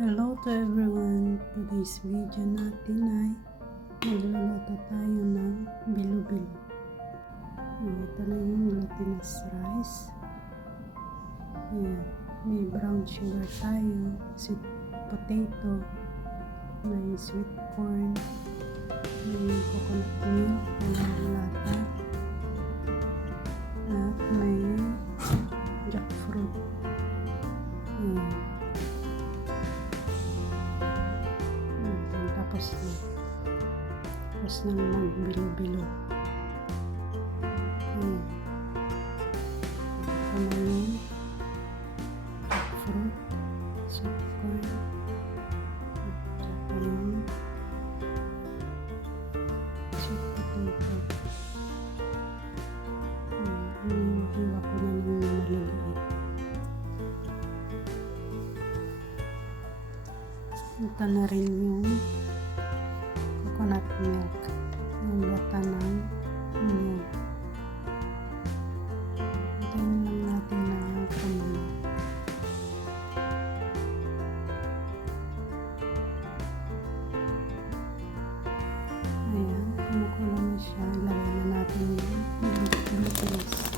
Hello to everyone! Today's video natin ay magluluto tayo ng bilo-bilo. Ito na yung glutinous rice. Ayan. May brown sugar tayo, sweet potato, may sweet corn, may coconut milk, may lata, at may jackfruit. Ayan. Tapos na magbilo-bilo. Ito na yung fruit, sweet corn, at saka yung sweet potato. Hinihiwa ko na ng maliliit. Ito na rin yung coconut milk, yung lata ng milk. Hintayin lang natin na kumulo. Ayan, kumukulo na siya. Lagay na natin yung glutinous.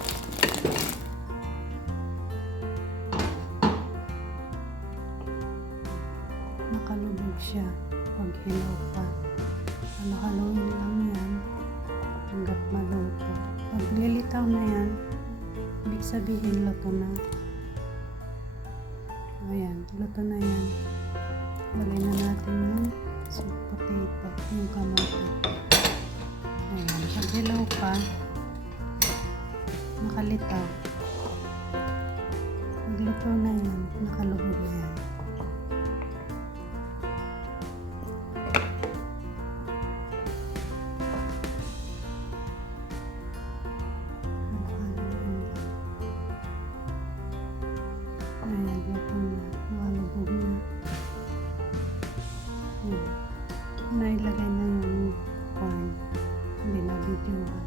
Nakalubog siya pag hilaw pa. Halo-haloin lang yan hanggat maluto. Pag lilitaw na yan, ibig sabihin luto na. Ayan, luto na yan. Lagay na natin yung sweet potato, yung kamote. Ayan, pag hilaw pa, nakalitaw. Pag luto na yan, nakalubog na yan. Ayan, luto na. Nakalubog na. Ayan. Nailagay na yung corn. Hindi na videohan.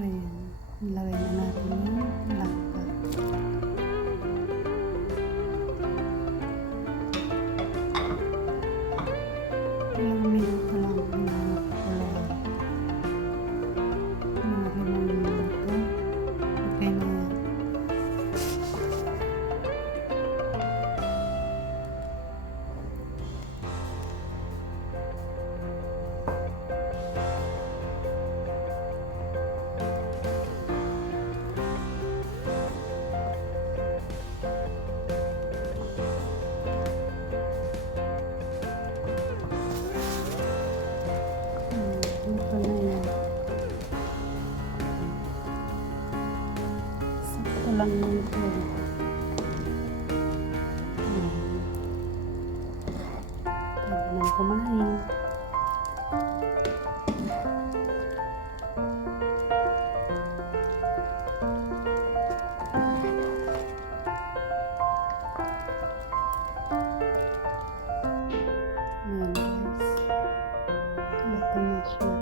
Ayan. Nilagay na natin yung langka. Ilang minuto lang yung kuluhan. Mga 5 minuto. Okay na yan. Ito na yan. Sakto lang yung ito. Pwede nang kumain. Ayan guys. Ito na siya.